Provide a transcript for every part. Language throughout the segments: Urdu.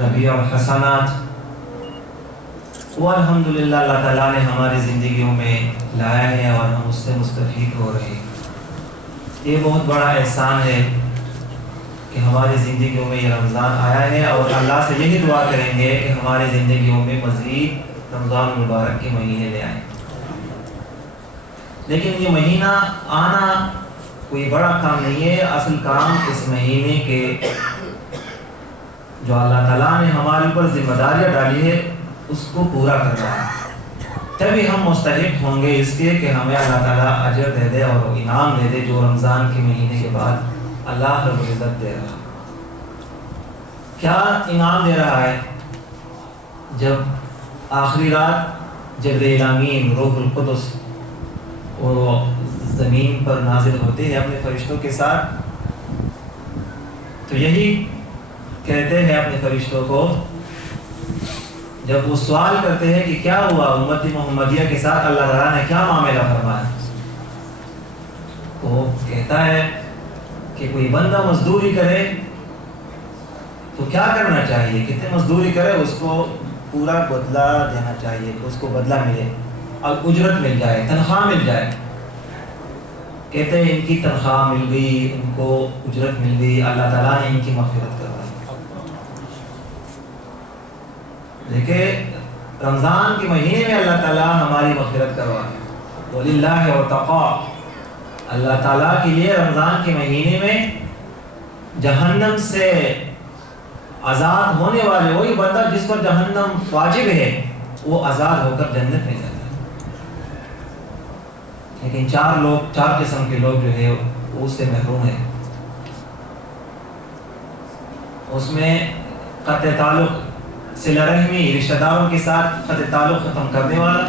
ربیع الحسنات، وہ الحمدللہ اللہ تعالیٰ نے ہماری زندگیوں میں لایا ہے اور ہم اس سے مستفید ہو رہے ہیں۔ یہ بہت بڑا احسان ہے کہ ہماری زندگیوں میں یہ رمضان آیا ہے، اور اللہ سے یہی دعا کریں گے کہ ہماری زندگیوں میں مزید رمضان المبارک کے مہینے لے آئیں۔ لیکن یہ مہینہ آنا کوئی بڑا کام نہیں ہے، اصل کام اس مہینے کے جو اللہ تعالیٰ نے ہمارے اوپر ذمہ داریاں ڈالی ہے اس کو پورا کرنا ہے، تبھی ہم مستحق ہوں گے اس کے کہ ہمیں اللہ تعالیٰ اجر دے دے اور انعام دے دے جو رمضان کے مہینے کے بعد اللہ رب العزت دے رہا ہے۔ کیا انعام دے رہا ہے؟ جب آخری رات جبریل امین روح القدس وہ زمین پر نازل ہوتے ہیں اپنے فرشتوں کے ساتھ، تو یہی کہتے ہیں اپنے فرشتوں کو، جب وہ سوال کرتے ہیں کہ کیا ہوا امت محمدیہ کے ساتھ، اللہ تعالیٰ نے کیا معاملہ فرمایا، تو کہتا ہے کہ کوئی بندہ مزدوری کرے تو کیا کرنا چاہیے، کتنے مزدوری کرے اس کو پورا بدلہ دینا چاہیے، کہ اس کو بدلہ ملے اور اجرت مل جائے، تنخواہ مل جائے۔ کہتے ہیں ان کی تنخواہ مل گئی، ان کو اجرت مل گئی، اللہ تعالیٰ نے ان کی مغفرت کروائی۔ دیکھیں رمضان کے مہینے میں اللہ تعالیٰ ہماری مغفرت کروائے، وَلِلَّهِ وَتَقَى، اللہ تعالیٰ کے لیے رمضان کے مہینے میں جہنم سے آزاد ہونے والے، وہی بندہ جس پر جہنم واجب ہے وہ آزاد ہو کر جنت میں جاتا ہے۔ لیکن چار قسم کے لوگ جو ہے وہ اس سے محروم ہیں۔ اس میں قطع تعلق، صلہ رحمی، رشتہ داروں کے ساتھ قطع تعلق ختم کرنے والا،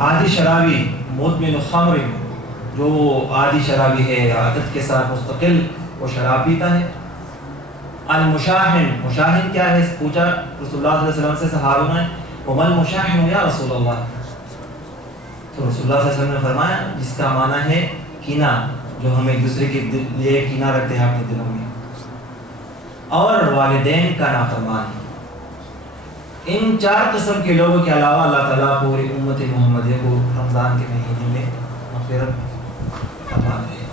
عادی شرابی، مدمن خمر، جو عادی شرابی ہے، عادت کے ساتھ مستقل وہ شراب پیتا ہے۔ المشاحن، مشاحن کیا ہے پوچھا رسول اللہ صلی اللہ علیہ وسلم سے صحابہ نے، وما المشاحن یا رسول اللہ، تو رسول اللہ صلی اللہ علیہ وسلم نے فرمایا جس کا معنی ہے کینہ، جو ہم ایک دوسرے کے لیے کینہ رکھتے ہیں اپنے دلوں میں، اور والدین کا نافرمان۔ ان چار قسم کے لوگوں کے علاوہ اللہ تعالیٰ پوری امت محمدیہ کو رمضان کے مہینے میں مغفرت فرماتے ہیں۔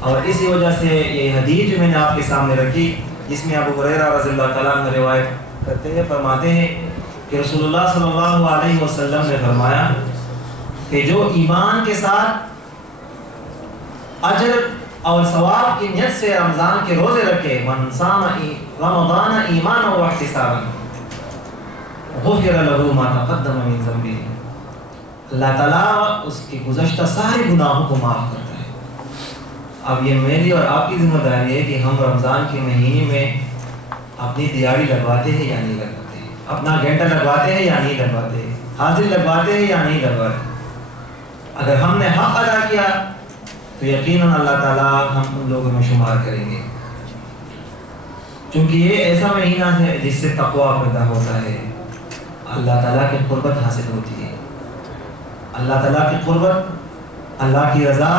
اور اسی وجہ سے یہ حدیث جو میں نے آپ کے سامنے رکھی، جس میں ابو ہریرہ رضی اللہ تعالیٰ عنہ روایت کرتے ہیں، فرماتے ہیں کہ رسول اللہ صلی اللہ علیہ وسلم نے فرمایا کہ جو ایمان کے ساتھ اجر اور ثواب کی نیت سے رمضان کے روزے رکھے، من صام رمضان ایمانا واحتسابا غفر له ما تقدم من ذنبه، اللہ تعالیٰ اس کے گزشتہ سارے گناہوں کو معاف کرتا ہے۔ اب یہ میری اور آپ کی ذمہ داری ہے کہ ہم رمضان کے مہینے میں اپنی دیاری لگواتے ہیں یا نہیں لگواتے ہیں، اپنا گھنٹہ لگواتے ہیں یا نہیں لگواتے ہیں، حاضر لگواتے ہیں یا نہیں لگواتے۔ اگر ہم نے حق ادا کیا تو یقیناً اللہ تعالیٰ ہم ان لوگوں میں شمار کریں گے، کیونکہ یہ ایسا مہینہ ہے جس سے تقویٰ پیدا ہوتا ہے، اللہ تعالیٰ کی قربت حاصل ہوتی ہے۔ اللہ تعالیٰ کی قربت، اللہ کی رضا،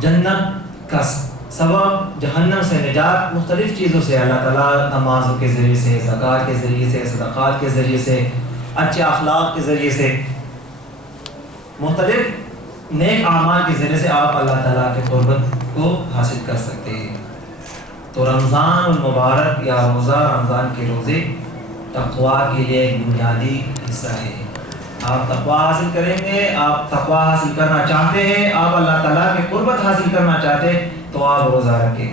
جنت کا سبب، جہنم سے نجات، مختلف چیزوں سے اللہ تعالیٰ نمازوں کے ذریعے سے، زکوٰۃ کے ذریعے سے، صدقات کے ذریعے سے، اچھے اخلاق کے ذریعے سے، مختلف نیک اعمال کے ذریعے سے آپ اللہ تعالیٰ کے قربت کو حاصل کر سکتے ہیں۔ تو رمضان المبارک یا روزہ، رمضان کے روزے تقویٰ کے لیے ایک بنیادی حصہ ہے۔ آپ تقویٰ حاصل کریں گے، آپ تقویٰ حاصل کرنا چاہتے ہیں، آپ اللہ تعالیٰ کی قربت حاصل کرنا چاہتے ہیں تو آپ روزہ رکھیں،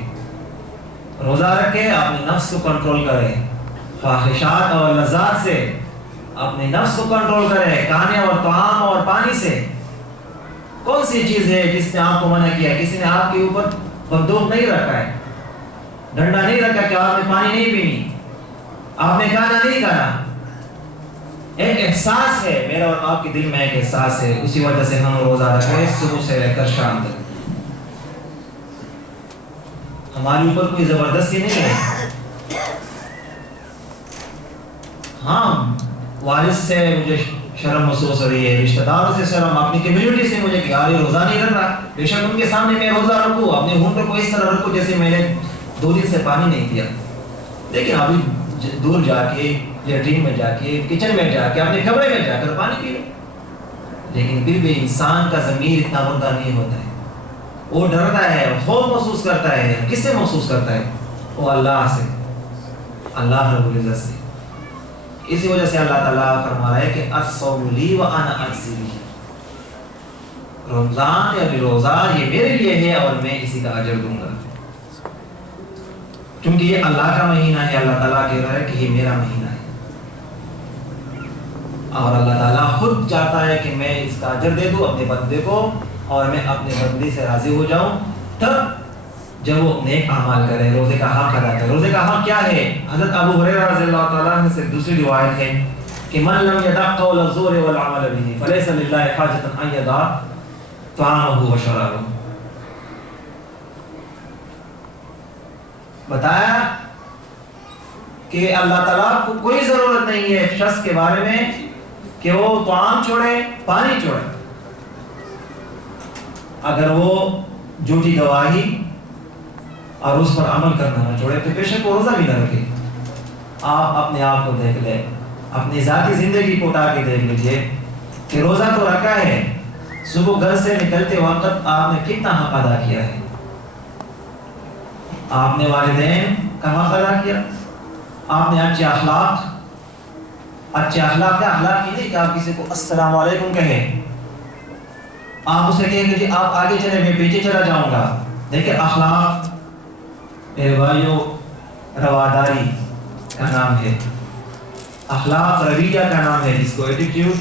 روزہ رکھیں، اپنے نفس کو کنٹرول کریں، خواہشات اور لذات سے اپنے نفس کو کنٹرول کریں، کھانے اور طعام اور پانی سے۔ کون سی چیز ہے جس نے آپ کو منع کیا؟ کسی نے آپ کے اوپر بندوق نہیں رکھا ہے، ڈنڈا نہیں رکھا کہ آپ نے پانی نہیں پینی، آپ نے کھانا نہیں کھانا۔ ایک احساس ہے، میرا اور آپ کے دل میں ایک احساس ہے، اسی وجہ سے ہم روزہ رکھیں صبح سے لے کر شام تک۔ ہمارے اوپر کوئی زبردستی نہیں ہے۔ ہاں، والد سے مجھے شرم محسوس ہو رہی ہے، رشتہ داروں سے شرم، اپنی کمیونٹی سے مجھے کہ یار یہ روزہ نہیں رکھ رہا، بے شک ان کے سامنے میں روزہ رکھوں، اپنے ہونٹوں کو اس طرح رکھوں جیسے میں نے 2 دن سے پانی نہیں پیا۔ لیکن ابھی دور جا کے لیٹرین میں جا کے کچن میں جا کے اپنے کمرے میں جا کر پانی پی لو. لیکن پھر بھی انسان کا ضمیر اتنا مردہ نہیں ہوتا ہے. وہ ڈرتا ہے, خوف محسوس کرتا ہے. کس سے محسوس کرتا ہے؟ وہ اللہ سے, اللہ رب العزت سے. اسی وجہ سے اللہ تعالیٰ فرما رہا ہے کہ الصوم لی وانا اجزی بہ, رمضان یا روزہ یہ میرے لیے ہے اور میں اسی کا اجر دوں گا, کیونکہ یہ اللہ کا مہینہ ہے. اللہ تعالیٰ کہہ رہا ہے کہ یہ میرا مہینہ ہے, اور اللہ تعالیٰ خود چاہتا ہے کہ میں اس کا اجر دے دوں اپنے بندے کو, اور میں اپنے بندے سے راضی ہو جاؤں تب جب وہ نیک اعمال کرے, روزے کا حق ادا کرے. روزے کا حق کیا ہے؟ حضرت ابو ہریرہ رضی اللہ تعالیٰ عنہ سے دوسری روایت ہے کہ من لم يدع قول الزور والعمل به فليس لله حاجة ان يدع طعامه وشرابه. بتایا کہ اللہ تعالیٰ کو کوئی ضرورت نہیں ہے ایک شخص کے بارے میں کہ وہ طعام چھوڑے, پانی چھوڑے. اگر وہ جھوٹی گواہی اور اس پر عمل کرنا نہ چھوڑے تو بے شک وہ روزہ بھی نہ رکھے. آپ اپنے آپ کو دیکھ لیں, اپنی ذاتی زندگی کو اٹھا کے دیکھ لیجئے کہ روزہ تو رکھا ہے, صبح گھر سے نکلتے وقت آپ نے کتنا حق ادا کیا ہے؟ آپ نے والدین کا حق ادا کیا, آپ نے اچھے اخلاق کا اخلاق کی نہیں کہ آپ کسی کو السلام علیکم کہیں, آپ اسے کہیں کہ جی آپ آگے چلے میں پیچھے چلا جاؤں گا. دیکھیں اخلاق میرے بھائیوں رواداری کا نام ہے, اخلاق رویہ کا نام ہے, جس کو ایٹیٹیوڈ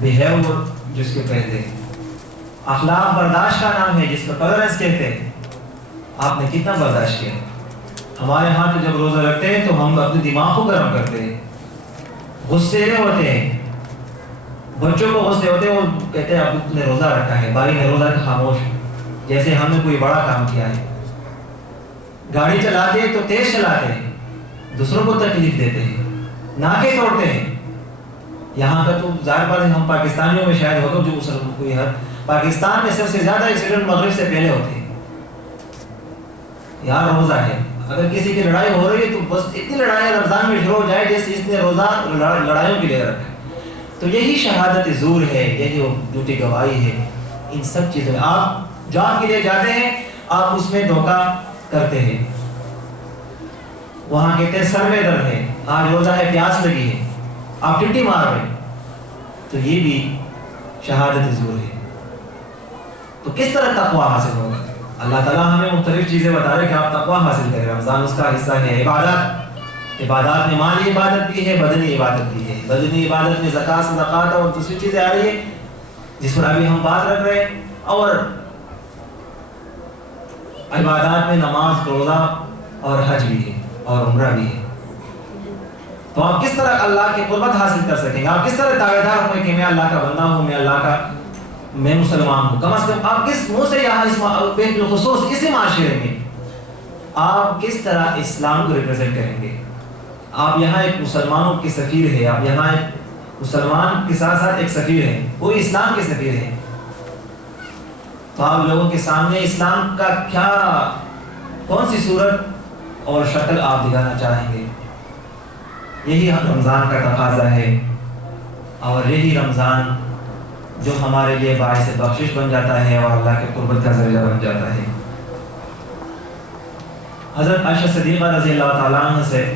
بیہیویئر جس کو کہتے ہیں. اخلاق برداشت کا نام ہے, جس کو ٹالرنس کہتے ہیں. آپ نے کتنا برداشت کیا؟ ہمارے ہاں تو جب روزہ رکھتے ہیں تو ہم اپنے دماغ کو گرم کرتے ہیں, غصے ہوتے ہیں, بچوں کو غصے ہوتے ہیں, وہ کہتے ہیں ابو نے روزہ رکھا ہے, بھائی نے روزہ رکھا, خاموش, جیسے ہم نے کوئی بڑا کام کیا ہے. گاڑی چلاتے ہیں تو تیز چلاتے ہیں, دوسروں کو تکلیف دیتے ہیں, ناکے توڑتے ہیں. یہاں کا تو ظاہر بات ہے ہم پاکستانیوں میں شاید ہوگا جو کوئی حد, پاکستان میں سب سے زیادہ ایکسیڈنٹ مغرب سے پہلے ہوتے ہیں. یار روزہ ہے, اگر کسی کی لڑائی ہو رہی ہے تو بس اتنی لڑائی رمضان میں شروع ہو جائے جیسے اس نے روزہ لڑائیوں کے لیے رکھا. تو یہی شہادت زور ہے, یہی جھوٹی گواہی ہے. ان سب چیزوں میں آپ جاب کے لیے جاتے ہیں, آپ اس میں دھوکہ کرتے ہیں, وہاں کہتے ہیں سر میں درد ہے, آج روزہ ہے, پیاس لگی ہے, آپ ٹٹی مار رہے, تو یہ بھی شہادت زور ہے. تو کس طرح تقویٰ حاصل ہوگا؟ اللہ تعالیٰ ہمیں مختلف چیزیں بتا رہے کہ آپ تقویٰ حاصل کریں. رمضان اس کا حصہ ہے. عبادات میں مالی عبادت بھی ہے, بدنی عبادت بھی ہے. بدنی عبادت میں زکوٰۃ, صدقات اور دوسری چیزیں آ رہی ہے جس پر ابھی ہم بات رکھ رہے ہیں. اور عبادات میں نماز, روزہ اور حج بھی ہے اور عمرہ بھی ہے. تو آپ کس طرح اللہ کی قربت حاصل کر سکیں گے؟ آپ کس طرح دعویٰ دار ہوں کہ میں اللہ کا بندہ ہوں, میں مسلمان ہوں؟ کم از کم آپ کس منہ سے یہاں اس بالخصوص اسی معاشرے میں آپ کس طرح اسلام کو ریپرزینٹ کریں گے؟ آپ یہاں ایک مسلمانوں کے سفیر ہے, آپ یہاں ایک مسلمان کے ساتھ ساتھ ایک سفیر ہے, وہ اسلام کے سفیر ہے. تو آپ لوگوں کے سامنے اسلام کا کیا, کون سی صورت اور شکل آپ دکھانا چاہیں گے؟ یہی رمضان کا تقاضا ہے, اور یہی رمضان جو ہمارے لیے باعث بخشش بن جاتا ہے اور اللہ کے قربت کا ذریعہ بن جاتا ہے. حضرت عائشہ صدیقہ رضی اللہ تعالیٰ عنہ سے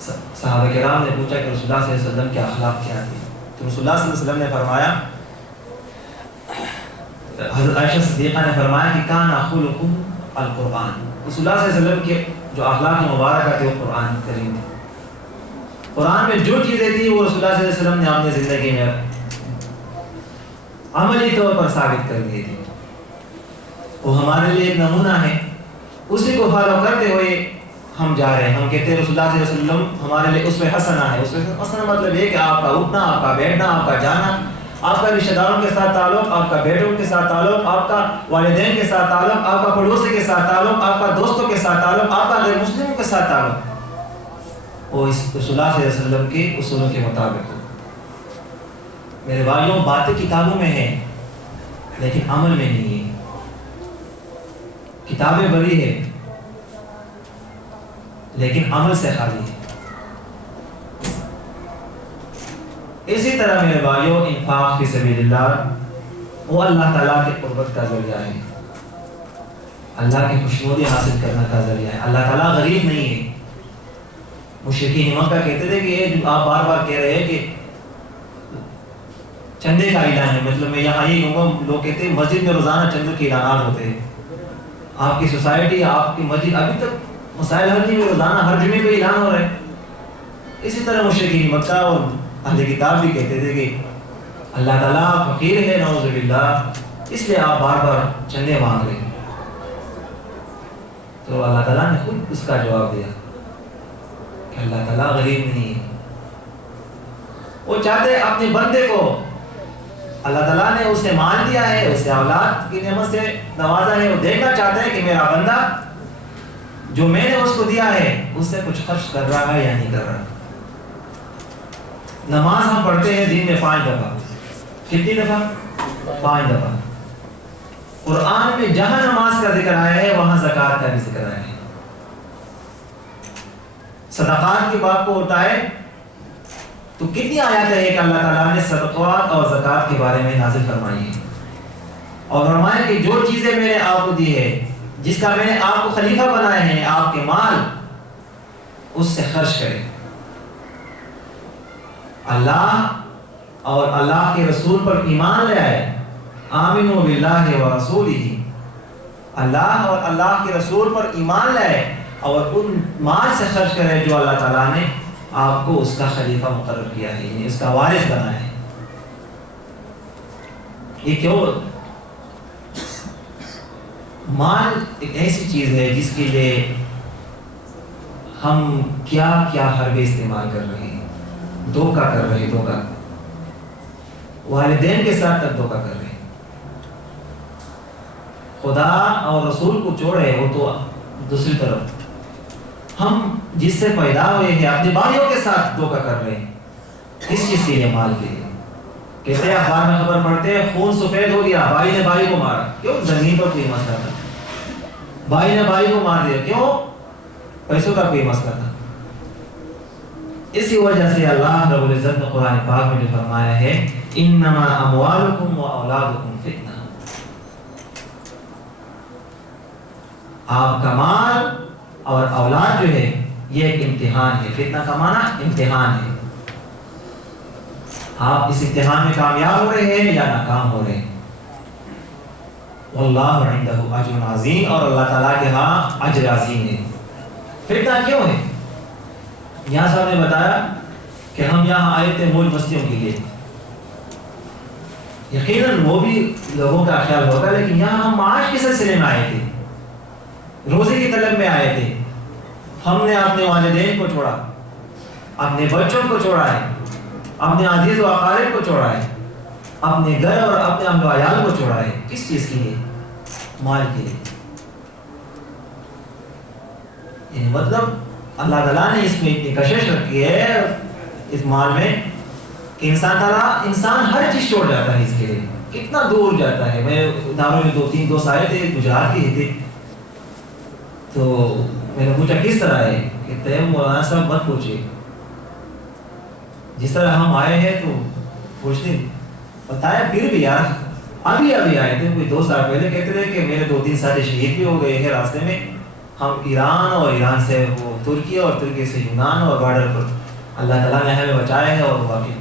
صحابہ کرام نے پوچھا کہ رسول اللہ صلی اللہ علیہ وسلم کے اخلاق کیا تھے؟ تو رسول اللہ صلی اللہ علیہ وسلم نے فرمایا, حضرت عائشہ صدیقہ نے فرمایا کہ کان خلقہ القرآن. رسول اللہ صلی اللہ علیہ وسلم کے جو اخلاق مبارکہ تھے وہ قرآن کریم تھے. قرآن میں جو چیزیں تھی وہ رسول اللہ صلی اللہ علیہ وسلم نے اپنی زندگی میں عملی طور پر ثابت کر دیے تھے. وہ ہمارے لیے ایک نمونہ ہے, اسی کو فالو کرتے ہوئے ہم جا رہے ہیں. ہم کہتے ہیں رسول اللہ صلی اللہ علیہ وسلم ہمارے لیے اسوہ حسنہ ہے. اسوہ حسنہ مطلب یہ کہ آپ کا اٹھنا, آپ کا بیٹھنا, آپ کا جانا, آپ کا رشتہ داروں کے ساتھ تعلق, آپ کا بیٹوں کے ساتھ تعلق, آپ کا والدین کے ساتھ تعلق, آپ کا پڑوسی کے ساتھ تعلق, آپ کا دوستوں کے ساتھ تعلق, آپ کا غیر مسلموں کے ساتھ تعلق, وہ اس رسول اللہ صلی اللہ علیہ وسلم کے اصولوں کے مطابق ہو. میرے بھائیوں, باتیں کتابوں میں ہیں لیکن عمل میں نہیں ہے. کتابیں بڑی ہے لیکن عمل سے خالی ہے۔ اسی طرح میرے بھائیوں، انفاق فی سبیل اللہ وہ اللہ تعالیٰ کے قربت کا ذریعہ ہے، اللہ کی خوشنودی حاصل کرنے کا ذریعہ ہے۔ اللہ تعالیٰ غریب نہیں ہے۔ مشرکین مکہ کہتے تھے کہ یہ جو آپ بار بار کہہ رہے ہیں کہ چندے کا اعلان ہے، مطلب میں یہاں یہ کہوں گا، لوگ کہتے ہیں مسجد میں روزانہ چندے کے اعلانات ہوتے ہیں۔ آپ کی سوسائٹی، آپ کی مسجد، ابھی تک مسائل حل نہیں ہوئے، روزانہ ہر جمعے پہ اعلان ہو رہا ہے۔ اسی طرح مشرکین مکہ اور اہل کتاب بھی کہتے تھے کہ اللہ تعالیٰ فقیر ہے نعوذ باللہ، اس لیے آپ بار بار چندے مانگ رہے ہیں۔ تو اللہ تعالیٰ نے خود اس کا جواب دیا کہ اللہ تعالیٰ غریب نہیں ہے۔ وہ چاہتے اپنے بندے کو، اللہ تعالیٰ نے اسے مال دیا ہے، اسے اولاد کی نعمت سے نوازا ہے، وہ دیکھنا چاہتا ہے کہ میرا بندہ جو میں نے اس کو دیا ہے اس سے کچھ خرچ کر رہا ہے یا نہیں کر رہا۔ نماز ہم پڑھتے ہیں دن میں 5 دفعہ، کتنی دفعہ؟ 5 دفعہ۔ قرآن میں جہاں نماز کا ذکر آیا ہے وہاں زکوٰۃ کا بھی ذکر آیا ہے۔ صدقات کی بات کو اٹھائے تو کتنی آیات ہے کہ اللہ تعالیٰ نے صدقات اور زکوٰۃ کے بارے میں نازل فرمائی ہے، اور فرمایا کہ جو چیزیں میں نے آپ کو دی ہے، جس کا میں نے آپ کو خلیفہ بنائے ہیں، آپ کے مال اس سے خرچ کریں۔ اللہ اور اللہ کے رسول پر ایمان لے آئے، آمنوا باللہ و رسولہ، اللہ اور اللہ کے رسول پر ایمان لے آئے اور ان مال سے خرچ کرے جو اللہ تعالیٰ نے آپ کو اس کا خلیفہ مقرر کیا ہے، یعنی اس کا وارث بنایا ہے۔ یہ کیوں؟ مال ایک ایسی چیز ہے جس کے لیے ہم کیا کیا حربے استعمال کر رہے ہیں، دھوکہ کر رہے ہیں، دھوکہ والدین کے ساتھ تک دھوکہ کر رہے ہیں۔ خدا اور رسول کو چھوڑے وہ تو دوسری طرف ہم جس سے پیدا ہوئے ہیں اپنے بھائیوں کے ساتھ دھوکہ کر رہے ہیں۔ اس چیز کے لیے، مال کے لیے کہتے ہیں، اخبار میں خبر پڑھتے ہیں خون سفید ہو گیا، بھائی نے بھائی کو مارا، کیوں؟ زمین پر کوئی مسئلہ تھا، بھائی نے بھائی کو مار دیا، کیوں؟ پیسوں کا کوئی مسئلہ تھا۔ اسی وجہ سے اللہ رب العزت نے قرآن پاک میں جو فرمایا ہے، انما اموالکم و اولادکم فتنہ، آپ کا مال اور اولاد جو ہے یہ ایک امتحان ہے۔ فتنہ کا معنی امتحان ہے، آپ اس امتحان میں کامیاب ہو رہے ہیں یا ناکام ہو رہے ہیں۔ واللہ عندہ اجر عظیم، اور اللہ تعالیٰ کے ہاں اجر عظیم ہے۔ فتنہ کیوں ہے؟ یہاں صاحب نے بتایا کہ ہم یہاں آئے تھے موج مستیوں کے لیے، یقیناً وہ بھی لوگوں کا خیال ہوگا، لیکن یہاں ہم معاش کے سلسلے میں آئے تھے، روزی کی طلب میں آئے تھے۔ ہم نے اپنے والدین کو چھوڑا، اپنے بچوں کو چھوڑا ہے، اپنے عزیز و اقارب کو چھوڑا ہے، اپنے گھر اور اپنے اہل و عیال کو چھوڑا ہے۔ کس چیز کے لیے؟ مال کے لیے۔ یعنی مطلب اللہ تعالیٰ نے اس میں اتنی کشش رکھی ہے اس مال میں کہ انسان ہر چیز چھوڑ جاتا ہے اس کے لیے، کتنا دور جاتا ہے۔ میں اداروں میں 2 سال تھے، گجرات کے تھے، تو میں نے پوچھا کس طرح ہے، کہتے ہیں مولانا صاحب مت پوچھئے، جس طرح ہم آئے ہیں تو پوچھنے بتایا، پھر بھی یار ابھی آئے تھے، کوئی 2 سال پہلے، کہتے تھے کہ میرے 2-3 ساتھی شہید بھی ہو گئے ہیں راستے میں۔ ہم ایران اور ایران سے وہ ترکی اور ترکی سے یونان اور بارڈر پر اللہ تعالیٰ نے ہمیں بچایا ہے۔ اور واقعی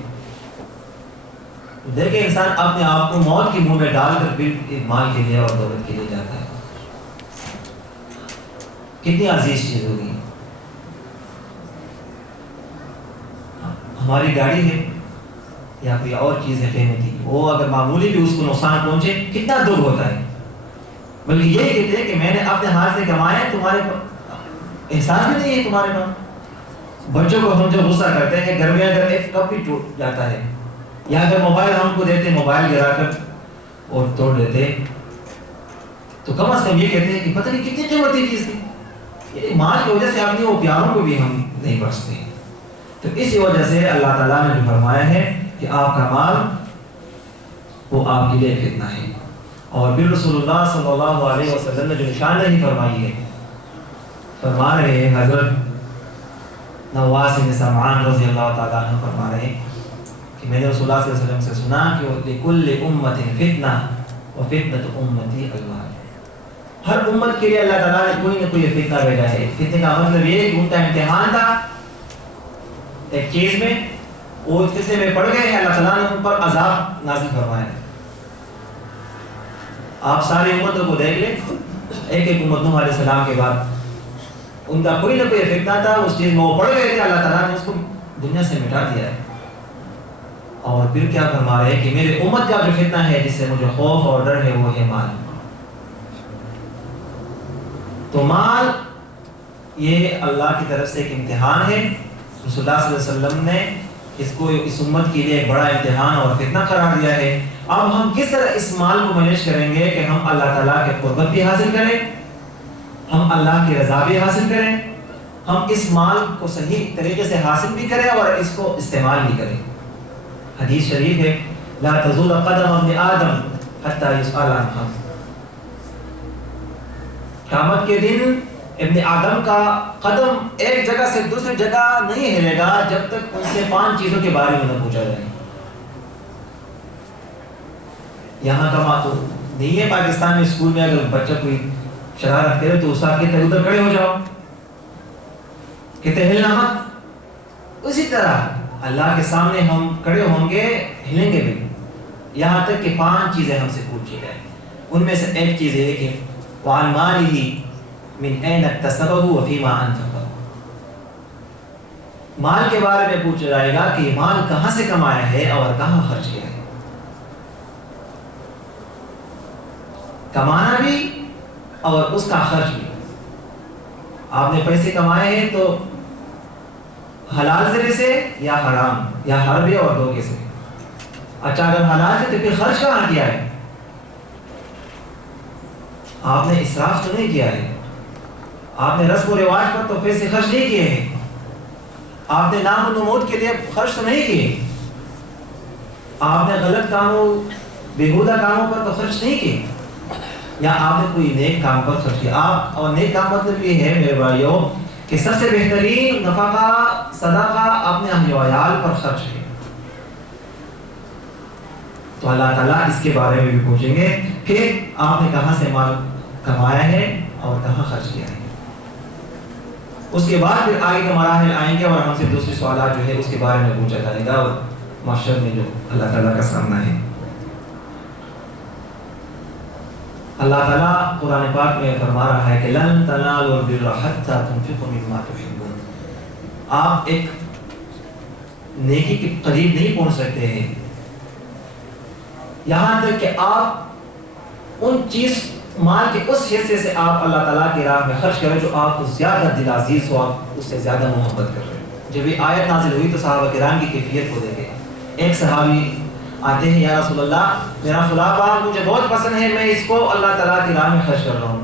دیکھیں انسان اپنے آپ کو موت کی منہ میں ڈال کر پھر مال کے لیے اور دولت کے لیے جاتا ہے، کتنی عزیز چیز ہوگی۔ ہماری گاڑی ہے یا کوئی اور چیز ہے قیمتی، وہ اگر معمولی بھی اس کو نقصان پہنچے کتنا دکھ ہوتا ہے، بلکہ یہ کہتے ہیں کہ میں نے اپنے ہاتھ سے کمائے، تمہارے احساس بھی نہیں ہے تمہارے پاس۔ بچوں کو ہم جو غصہ کرتے ہیں، گھر میں اگر ایک کپ بھی ٹوٹ جاتا ہے، یا اگر موبائل ہم کو دیتے، موبائل گرا کر اور توڑ دیتے، تو کم از کم یہ کہتے ہیں کہ پتہ نہیں کتنی قیمتی چیز تھی۔ یہ مال کی وجہ سے اپنی وہ پیاروں کو بھی ہم نہیں بخشتے۔ تو اسی وجہ سے اللہ تعالیٰ نے جو فرمایا ہے کہ آپ کا مال وہ آپ کے لیے فتنہ ہے۔ اور پھر رسول اللہ صلی اللہ علیہ وسلم نے جو نشاندہی فرمائی ہے، فرما رہے ہیں حضرت نواس بن سمعان رضی اللہ تعالیٰ عنہ فرما رہے ہیں کہ میں نے رسول اللہ صلی اللہ علیہ وسلم سے سنا کہ لِكُلِّ أُمَّةٍ فِتْنَةٌ وَفِتْنَةُ أُمَّتِي اللہ، ہر امت کے لیے اللہ تعالیٰ نے کوئی نہ کوئی فتنہ بھیجا ہے۔ فتنے کا مطلب یہ ہے کہ ان کا امتحان تھا ایک چیز میں، وہ فتنے میں پڑ گئے ہیں، اللہ تعالیٰ نے ان پر عذاب نازل فرمایا ہے۔ آپ ساری امتوں کو دیکھ لیں، ایک ایک امت نوح علیہ السلام کے بعد ان کا کوئی نہ کوئی فتنہ تھا، اس چیز میں وہ پڑ گئے تھے، اللہ تعالیٰ نے اس کو دنیا سے مٹا دیا ہے۔ اور پھر کیا فرما رہے ہیں کہ میرے امت کا جو فتنہ ہے جس سے مجھے خوف اور ڈر ہے وہ ہے مال۔ تو مال یہ اللہ کی طرف سے ایک امتحان ہے، رسول اللہ صلی اللہ علیہ وسلم نے اس کو اس امت کے لیے ایک بڑا امتحان اور فتنہ قرار دیا ہے۔ اب ہم کس طرح اس مال کو مینیج کریں گے کہ ہم اللہ تعالیٰ کے قربت بھی حاصل کریں، ہم اللہ کی رضا بھی حاصل کریں، ہم اس مال کو صحیح طریقے سے حاصل بھی کریں اور اس کو استعمال بھی کریں۔ حدیث شریف ہے لا تزول قدم ابن آدم حتی یسأل عن خمس، قیامت کے دن ابن آدم کا قدم ایک جگہ سے دوسری جگہ نہیں ہلے گا جب تک ان سے 5 چیزوں کے بارے میں نہ پوچھا جائے۔ یہاں کا ماتو نہیں ہے، پاکستان میں اسکول میں اگر بچہ کوئی شرارت کرے تو استاد کہتے ہیں ادھر کھڑے ہو جاؤ، کہتے ہیں ہلنا مت۔ اسی طرح اللہ کے سامنے ہم کھڑے ہوں گے، ہلیں گے بھی، یہاں تک کہ 5 چیزیں ہم سے پوچھی جائیں۔ ان میں سے ایک چیز ہے کہ وعن مالہ من این اکتسبہ وفیما انفقہ، مال کے بارے میں پوچھا جائے گا کہ مال کہاں سے کمایا ہے اور کہاں خرچ کیا ہے۔ کمانا بھی اور اس کا خرچ بھی۔ آپ نے پیسے کمائے ہیں تو حلال ذریعے سے یا حرام یا حربے اور دھوکے سے؟ اچھا اگر حلال سے تو پھر خرچ کہاں کیا ہے؟ آپ نے اسراف تو نہیں کیا ہے، آپ نے رسم و رواج پر تو پیسے خرچ نہیں کیے ہیں، آپ نے نام و نمود کے لیے خرچ تو نہیں کیے، آپ نے غلط کاموں بیہودہ کاموں پر تو خرچ نہیں کیے، یا آپ نے کوئی نیک کام پر خرچ کیا۔ آپ اور نیک کام مطلب یہ ہے میرے بھائیوں کہ سب سے بہترین نفقہ صدقہ اپنے اہل و عیال پر خرچ ہے۔ تو اللہ تعالیٰ اس کے بارے میں بھی پوچھیں گے کہ آپ نے کہاں سے مال کمایا ہے اور کہاں خرچ کیا ہے۔ اس کے بعد پھر آگے کے مراحل آئیں گے اور ہم سے دوسرے سوالات جو ہے اس کے بارے میں پوچھا جائے گا، اور معاشر میں جو اللہ تعالیٰ کا سامنا ہے۔ اللہ تعالیٰ قرآن پاک میں فرما رہا ہے کہ لن تنالوا البر حتى تنفقوا مما تحبون، آپ ایک نیکی کے قریب نہیں پہنچ سکتے ہیں یہاں تک کہ آپ ان چیز مال کے اس حصے سے آپ اللہ تعالیٰ کی راہ میں خرچ کریں جو آپ کو زیادہ دل عزیز ہو، آپ اس سے زیادہ محبت کر رہے ہیں۔ جب یہ آیت نازل ہوئی تو صحابہ کرام کی کیفیت کو دیکھیں۔ ایک صحابی آتے ہیں یا رسول اللہ میرا فلاں باغ مجھے بہت پسند ہے، میں اس کو اللہ تعالیٰ کی راہ میں خرچ کر رہا ہوں۔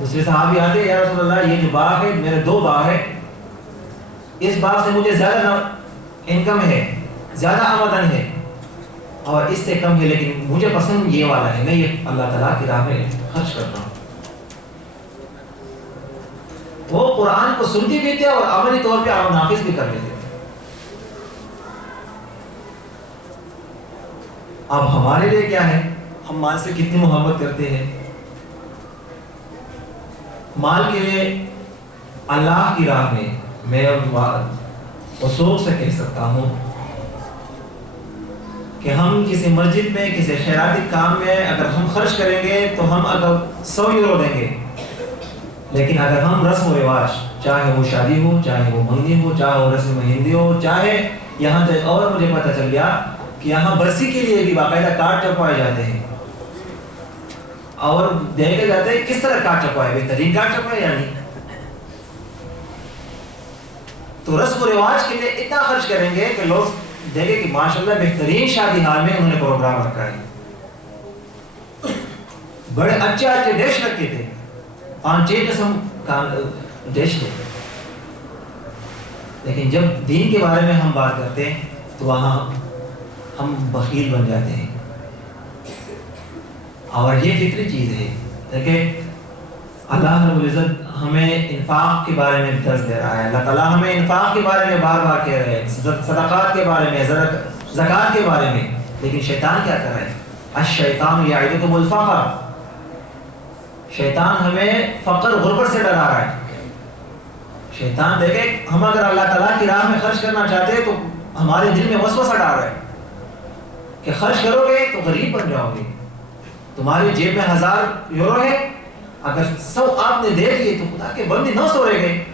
دوسرے صحابی آتے ہیں یا رسول اللہ یہ جو باغ ہے میرے 2 باغ ہے، اس باغ سے مجھے زیادہ انکم ہے، زیادہ آمدن ہے، اور اس سے کم ہے لیکن مجھے پسند یہ والا ہے، میں یہ اللہ تعالیٰ کی راہ میں خرچ کر رہا ہوں۔ وہ قرآن کو سنتی بھی تھے اور عملی طور پہ نافذ بھی کر لیتے تھے۔ اب ہمارے لیے کیا ہے، ہم مال سے کتنی محبت کرتے ہیں۔ مال کے لیے اللہ کی راہ میں وثوق سے کہہ سکتا ہوں کہ ہم کسی مسجد میں کسی خیراتی کام میں اگر ہم خرچ کریں گے تو ہم اگر 100 یورو دیں گے، لیکن اگر ہم رسم و رواج، چاہے وہ شادی ہو، چاہے وہ منگنی ہو، چاہے وہ رسم مہندی ہو، چاہے یہاں تک اور مجھے پتہ چل گیا کہ یہاں برسی کے لیے بھی باقاعدہ کارڈ چھپوائے جاتے ہیں اور دیکھے جاتے ہیں کس طرح کارڈ چھپوائے، بہترین کارڈ چھپوائے یا نہیں۔ تو رسم و رواج کے لیے اتنا خرچ کریں گے کہ لوگ دیکھیں کہ ماشاءاللہ بہترین شادی حال میں انہوں نے پروگرام رکھا ہے، بڑے اچھے اچھے ڈش رکھے تھے، 5-6 قسم کا ڈش تھے، لیکن جب دین کے بارے میں ہم بات کرتے ہیں تو وہاں ہم بخیل بن جاتے ہیں۔ اور یہ فطری چیز ہے، دیکھیں اللہ رب العزت ہمیں انفاق کے بارے میں درس دے رہا ہے. اللہ تعالیٰ ہمیں انفاق کے بارے میں بار بار کہہ رہے ہیں, صدقات کے بارے میں, زکوٰۃ کے بارے میں. لیکن شیطان کیا کر رہا ہے؟ الشیطان یعدکم الفقر, شیطان ہمیں فقر غربت سے ڈرا رہا ہے. شیطان دیکھے ہم اگر اللہ تعالیٰ کی راہ میں خرچ کرنا چاہتے ہیں تو ہمارے دل میں وسوسہ ڈال رہا ہے کہ خرچ کرو گے تو غریب بن جاؤ گے. تمہاری جیب میں 1000 یورو ہے, اگر 100 آپ نے دے دیے تو خدا کے بندے 900 رہ گئے.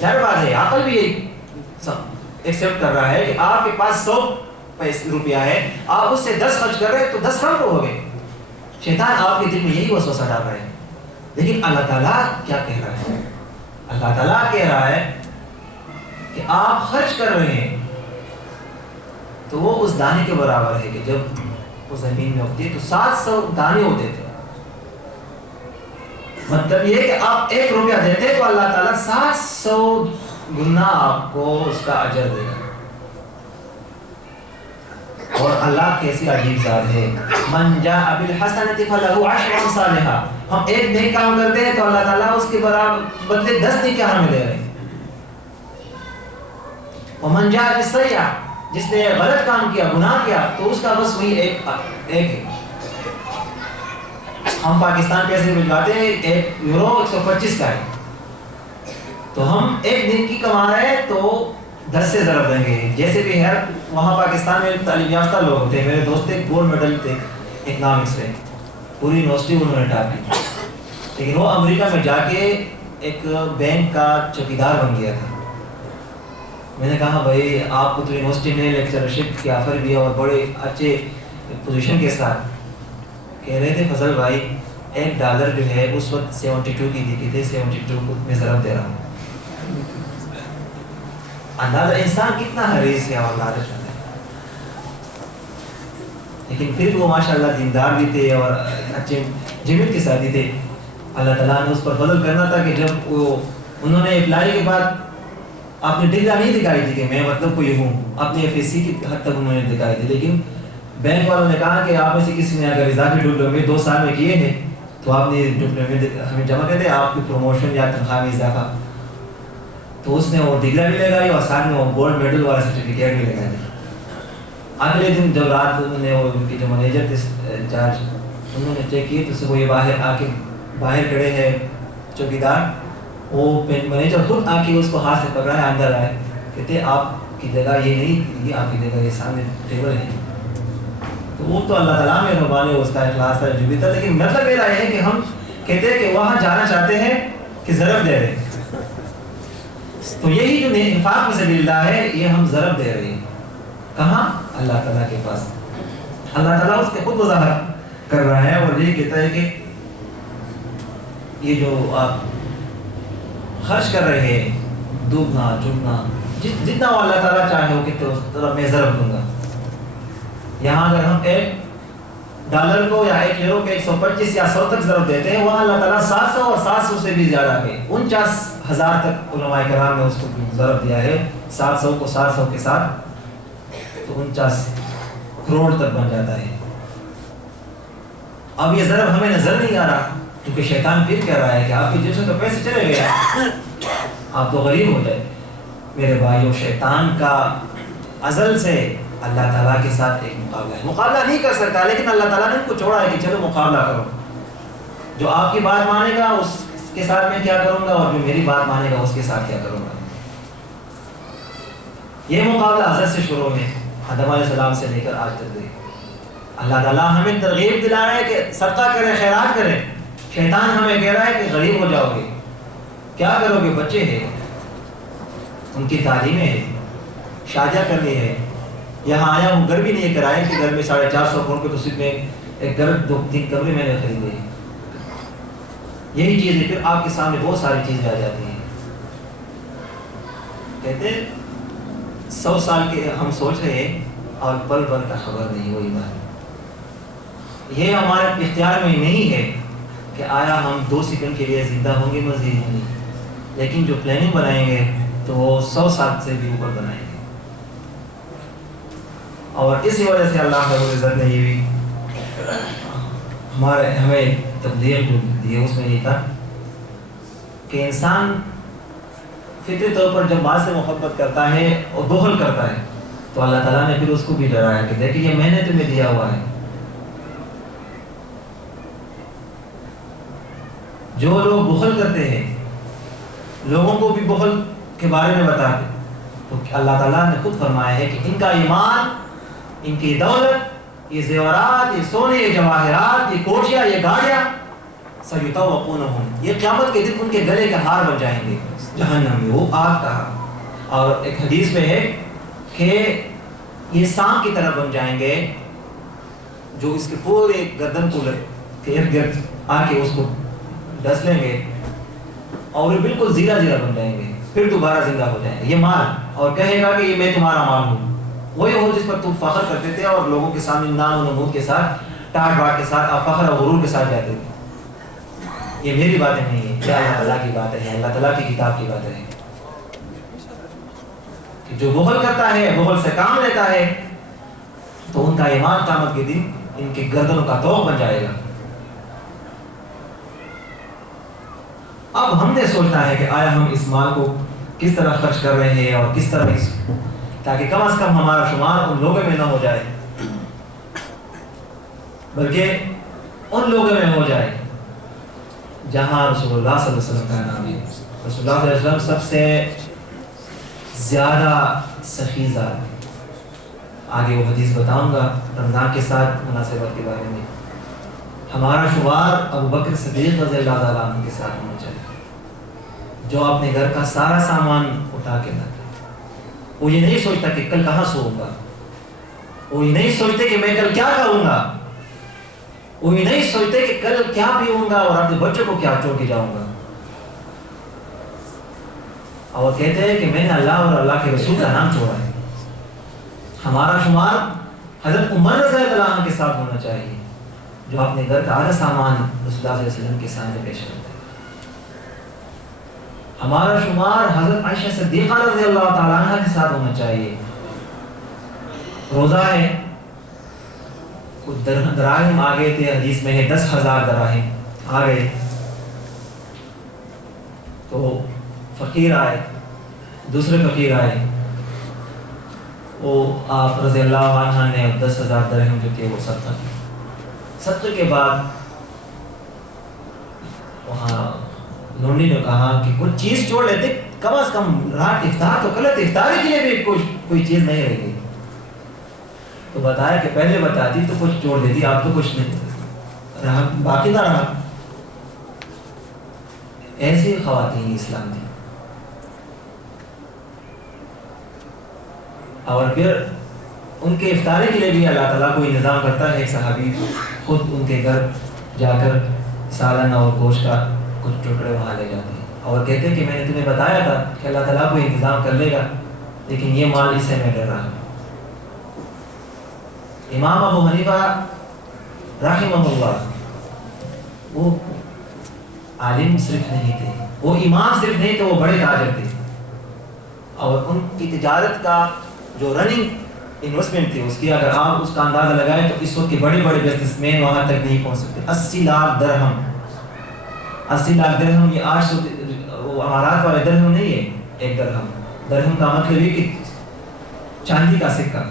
ظاہر بات ہے, عقل بھی یہی ایکسپٹ کر رہا ہے کہ آپ کے پاس 100 روپیہ ہے, آپ اس سے 10 خرچ کر رہے ہیں تو 10 کم ہو گئے. شیطان آپ کے دل میں یہی وسوسہ ڈال رہا ہے. لیکن اللہ تعالیٰ کیا کہہ رہا ہے؟ اللہ تعالیٰ کہہ رہا ہے کہ آپ خرچ کر رہے ہیں تو وہ اس دانے کے برابر ہے کہ جب وہ زمین میں اگتی ہے تو 700 دانے ہوتے تھے. مطلب یہ کہ آپ 1 روپیہ دیتے تو اللہ تعالیٰ 700 گنا آپ کو اس کا اجر دے گا. اور اللہ کیسی عجیب ذات ہے. من جاء بالحسنۃ فلہ 10 امثالھا, ہم ایک نیک کام کرتے ہیں تو اللہ تعالیٰ اس کے برابر بدلے 10 نیک ہمیں دے رہے ہیں. ومن جاء بالسیئۃ, جس نے غلط کام کیا, گناہ کیا, تو اس کا بس وہی ایک ہے. ہم پاکستان پیسے بھجواتے ہیں 1 یورو 125 کا ہے, تو ہم ایک دن کی کما رہے ہیں تو 10 سے ضرب دیں گے. جیسے بھی ہے وہاں پاکستان میں تعلیم یافتہ لوگ ہوتے ہیں. میرے دوست ایک گولڈ میڈل تھے اکنامکس میں, پوری یونیورسٹی انہوں نے ٹاپ کی, لیکن وہ امریکہ میں جا کے ایک بینک کا چوکیدار بن گیا تھا. میں نے کہا بھائی آپ کو تو یونیورسٹی میں لیکچرشپ کی آفر بھی ہے اور بڑے اچھے پوزیشن کے ساتھ. کہہ رہے تھے فضل بھائی $1 جو ہے اس وقت 72 کی دکھی تھے, 72 کو میں ضرب دے رہا ہوں. اندازہ انسان کتنا حریص ہے اور لالچ ہے. لیکن پھر وہ ماشاءاللہ دیندار بھی تھے اور اچھے جمعیت کے ساتھی تھے. اللہ تعالیٰ نے اس پر فضل کرنا تھا کہ جب وہ انہوں نے اپلائی کے بعد اپنی ڈگری نہیں دکھائی تھی کہ میں مطلب کوئی ہوں, اپنی FSC کی حد تک انہوں نے دکھائی تھی. لیکن بینک والوں نے کہا کہ آپ میں سے کسی نے اگر اضافی ڈپلومے 2 سال میں کیے ہیں تو آپ نے ڈپلومے ہمیں جمع کر دیں, آپ کی پروموشن یا تنخواہ میں اضافہ. تو اس نے وہ ڈگری بھی لگائی اور ساتھ میں وہ گولڈ میڈل والا سرٹیفکیٹ بھی لگا دیا. اگلے دن جب رات انہوں نے وہ ان کے جو مینیجر تھے انچارج, انہوں نے چیک کی تو وہ یہ باہر کھڑے ہیں چوکیدار. وہ مینیجر خود آ کے اس کو ہاتھ سے پکڑا ہے, اندر آئے, کہتے آپ کی جگہ یہ نہیں, یہ آپ کی جگہ یہ سامنے ٹیبل ہے. تو وہ تو اللہ تعالیٰ میں ربانے اس کا اخلاص ہے جو بھی تھا. لیکن مطلب میرا یہ ہے کہ ہم کہتے ہیں کہ وہاں جانا چاہتے ہیں کہ ضرب دے رہے ہیں. تو یہی جو انفاق فی سبیل اللہ ہے یہ ہم ضرب دے رہے ہیں. کہاں؟ اللہ تعالیٰ کے پاس. اللہ تعالیٰ اس کے خود وضاحت کر رہا ہے اور یہ کہتا ہے کہ یہ جو آپ خرچ کر رہے ہیں دوگنا چگنا جتنا وہ اللہ تعالیٰ چاہے ہو کتنے اس طرح میں ضرب دوں گا. یہاں اگر ہم $1 کو یا 1 یورو کو 125 یا 100 تک ضرب دیتے ہیں, وہاں اللہ تعالیٰ 700 اور 700 سے بھی زیادہ ہے 49,000 تک علماء کرام نے اس کو ضرب دیا ہے. 700 کو 700 کے ساتھ تو 49 کروڑ تک بن جاتا ہے. اب یہ ضرب ہمیں نظر نہیں آ رہا کیونکہ شیطان پھر کہہ رہا ہے کہ آپ کی جیب سے تو پیسے چلے گئے, آپ تو غریب ہو گئے. میرے بھائیو, شیطان کا ازل سے اللہ تعالیٰ کے ساتھ ایک مقابلہ ہے. مقابلہ نہیں کر سکتا, لیکن اللہ تعالیٰ نے ان کو چھوڑا ہے کہ چلو مقابلہ کرو. جو آپ کی بات مانے گا اس کے ساتھ میں کیا کروں گا, اور جو میری بات مانے گا اس کے ساتھ کیا کروں گا. یہ مقابلہ حضرت سے شروع ہے, آدم علیہ السلام سے لے کر آج تک ہے. اللہ تعالیٰ ہمیں ترغیب دلا رہا ہے کہ صدقہ کریں, خیرات کریں. شیطان ہمیں کہہ رہا ہے کہ غریب ہو جاؤ گے, کیا کرو گے, بچے ہیں ان کی تعلیمیں ہیں, شادیاں کرنی ہے. یہاں آیا ہوں, گھر بھی نہیں کرائے کہ گھر میں 450 کروڑ کے تو صرف میں ایک گھر 2-3 کمرے میں نے خریدے. یہی چیزیں پھر آپ کے سامنے بہت ساری چیزیں آ جاتی ہیں. کہتے 100 سال کے ہم سوچ رہے ہیں اور پل بھر کا خبر نہیں. وہی بات یہ ہمارے اختیار میں نہیں ہے کہ آیا ہم 2 سیکنڈ کے لیے زندہ ہوں گے, مزید نہیں. لیکن جو پلاننگ بنائیں گے تو وہ 100 سال سے بھی اوپر بنائیں گے. اور اسی وجہ سے اللہ رب العزت نے یہ بھی ہمیں تبلیغ جو دی ہے اس میں یہ تھا کہ انسان فطری طور پر جب مال سے محبت کرتا ہے اور بخل کرتا ہے تو اللہ تعالیٰ نے پھر اس کو بھی ڈرایا کہ دیکھیں یہ میں نے تمہیں دیا ہوا ہے. جو لوگ بخل کرتے ہیں لوگوں کو بھی بخل کے بارے میں بتاتے تو اللہ تعالیٰ نے خود فرمایا ہے کہ ان کا ایمان، ان کی دولت، یہ زیورات، یہ سونے، یہ جواہرات، یہ کوٹیاں، یہ گاڑیاں سیطوقونہم، یہ قیامت کے دن ان کے گلے کے ہار بن جائیں گے جہنم میں، وہ آگ کا. اور ایک حدیث میں ہے کہ یہ سانپ کی طرح بن جائیں گے جو اس کے پورے گردن کو ارد گرد آ کے اس کو ڈس لیں گے اور یہ بالکل زیرہ زیرہ بن جائیں گے، پھر دوبارہ زندہ ہو جائیں گے. یہ مال، اور کہے گا کہ یہ میں تمہارا مال ہوں، وہی ہو جس پر تم فخر کرتے تھے اور لوگوں کے سامنے نام و نمود کے ساتھ، ٹاٹ باٹ کے ساتھ، آپ فخر اور غرور کے ساتھ جاتے تھے. یہ میری باتیں نہیں ہیں، کیا اللہ تعالیٰ کی باتیں ہیں، اللہ تعالیٰ کی کتاب کی باتیں ہیں. کہ جو بخل کرتا ہے، بخل سے کام لیتا ہے تو ان کا ایمان قیامت کے دن ان کے گردنوں کا طوق بن جائے گا. اب ہم نے سوچنا ہے کہ آیا ہم اس مال کو کس طرح خرچ کر رہے ہیں اور کس طرح تاکہ کم از کم ہمارا شمار ان لوگوں میں نہ ہو جائے بلکہ ان لوگوں میں ہو جائے جہاں رسول اللہ صلی اللہ علیہ وسلم کا نام ہے. رسول اللہ صلی اللہ علیہ وسلم سب سے زیادہ سخی ذات. آگے وہ حدیث بتاؤں گا رمضان کے ساتھ مناسبت کے بارے میں. ہمارا شمار ابو بکر صدیق رضی اللہ تعالیٰ عنہ کے ساتھ ہونا چاہیے جو اپنے گھر کا سارا سامان اٹھا کے لاتا. وہ یہ نہیں سوچتا کہ کل کہاں سوؤں گا، وہ یہ نہیں سوچتے کہ میں کل کیا کھاؤں گا، وہ یہ نہیں سوچتے کہ کل کیا پیوں گا اور اپنے بچوں کو کیا چھوڑ کے جاؤں گا. اور کہتے ہیں کہ میں نے اللہ اور اللہ کے رسول کا نام چھوڑا ہے. ہمارا شمار حضرت عمر رضی اللہ عنہ کے ساتھ ہونا چاہیے جو اپنے گھر کا آدھا سامان رسول اللہ صلی اللہ علیہ وسلم کے سامنے پیش کرتے ہیں. ہمارا شمار حضرت عائشہ صدیقہ رضی اللہ تعالیٰ عنہ کے ساتھ ہونا چاہیے. روزہ ہے، کچھ دراہم آ گئے تھے، حدیث میں ہے 10,000 دراہم آ گئے تو فقیر آئے، دوسرے فقیر آئے، وہ آپ رضی اللہ عنہ نے 10,000 درہم جو تھے وہ صدقہ کی. صدقے کے بعد وہاں لونڈی نے کہا کہ کچھ چیز چھوڑ لیتے، کم از کم رات افطار تو غلط افطاری کے لیے بھی کوئی چیز نہیں رہ گئی. تو بتایا کہ پہلے بتاتی تو کچھ چھوڑ دیتی، آپ تو کچھ نہیں رہا، باقی نہ رہا. ایسی خواتین اسلام تھی. اور پھر ان کے افطاری کے لیے بھی اللہ تعالیٰ کوئی نظام کرتا ہے. ایک صحابی خود ان کے گھر جا کر سالن اور گوشت کا کچھ ٹکڑے وہاں لے جاتے ہیں اور کہتے ہیں کہ میں نے تمہیں بتایا تھا کہ اللہ تعالیٰ کوئی انتظام کر لے گا، لیکن یہ مال اسے میں ڈر رہا ہوں. امام ابو حنیفہ رحمہ اللہ وہ عالم صرف نہیں تھے، وہ امام صرف نہیں تھے، وہ بڑے تاجر تھے. اور ان کی تجارت کا جو رننگ انویسٹمنٹ تھی اس کی اگر آپ اس کا اندازہ لگائیں تو اس وقت کے بڑے بڑے بزنس مین وہاں تک نہیں پہنچ سکتے. 80 لاکھ درہم، 80 لاکھ درہم، یہ 800 امارات والے درہم نہیں ہے. ایک درہم، درہم کا مطلب یہ کہ چاندی کا سکہ.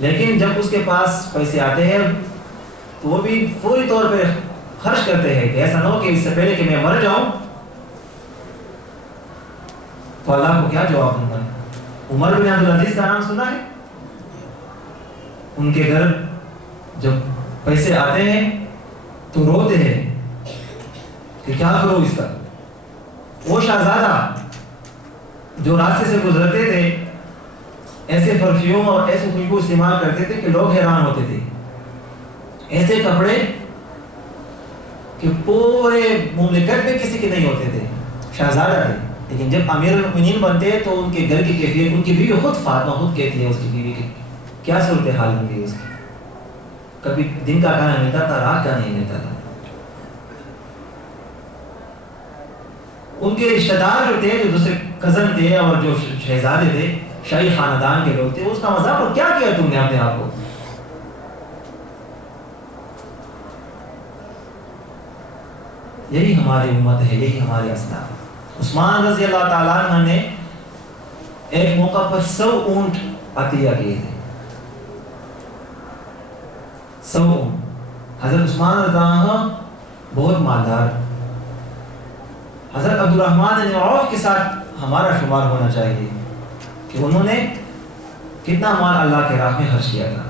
لیکن جب اس کے پاس پیسے آتے ہیں تو وہ بھی پوری طور پہ خرچ کرتے ہیں کہ ایسا نہ ہو کہ اس سے پہلے کہ میں مر جاؤں تو اللہ کو کیا جواب دوں گا. عمر بن عبدالعزیز کا نام سنا ہے؟ ان کے گھر جب پیسے آتے ہیں تو روتے ہیں کہ کیا کرو اس کا. وہ شہزادہ جو راستے سے گزرتے تھے ایسے پرفیوم اور ایسے خوشبو استعمال کرتے تھے کہ لوگ حیران ہوتے تھے. ایسے کپڑے کہ پورے مملکت میں کسی کے نہیں ہوتے تھے. شہزادہ تھے، لیکن جب امیر المؤمنین بنتے تو ان کے گھر کی کیفیت، ان کی بیوی خود فاطمہ خود کہتی ہے اس کی بیوی کی کیا صورتحال ہوں گی اس کی. کبھی دن کا کھانا ملتا تھا، رات کا نہیں ملتا تھا. ان کے رشتہ دار جو تھے، جو دوسرے کزن تھے اور جو شہزادے تھے، شاہی خاندان کے لوگ تھے، اس کا مذاق اور کیا کیا تم نے اپنے آپ کو. یہی ہماری امت ہے، یہی ہمارے اسلاف۔ عثمان رضی اللہ تعالیٰ عنہ نے ایک موقع پر 100 اونٹ عطیہ کیے تھے، 100 اونٹ۔ حضرت عثمان رضی اللہ عنہ بہت مالدار، حضرت عبد الرحمن بن عوف کے ساتھ ہمارا شمار ہونا چاہیے کہ انہوں نے کتنا مال اللہ کے راہ میں خرچ کیا تھا۔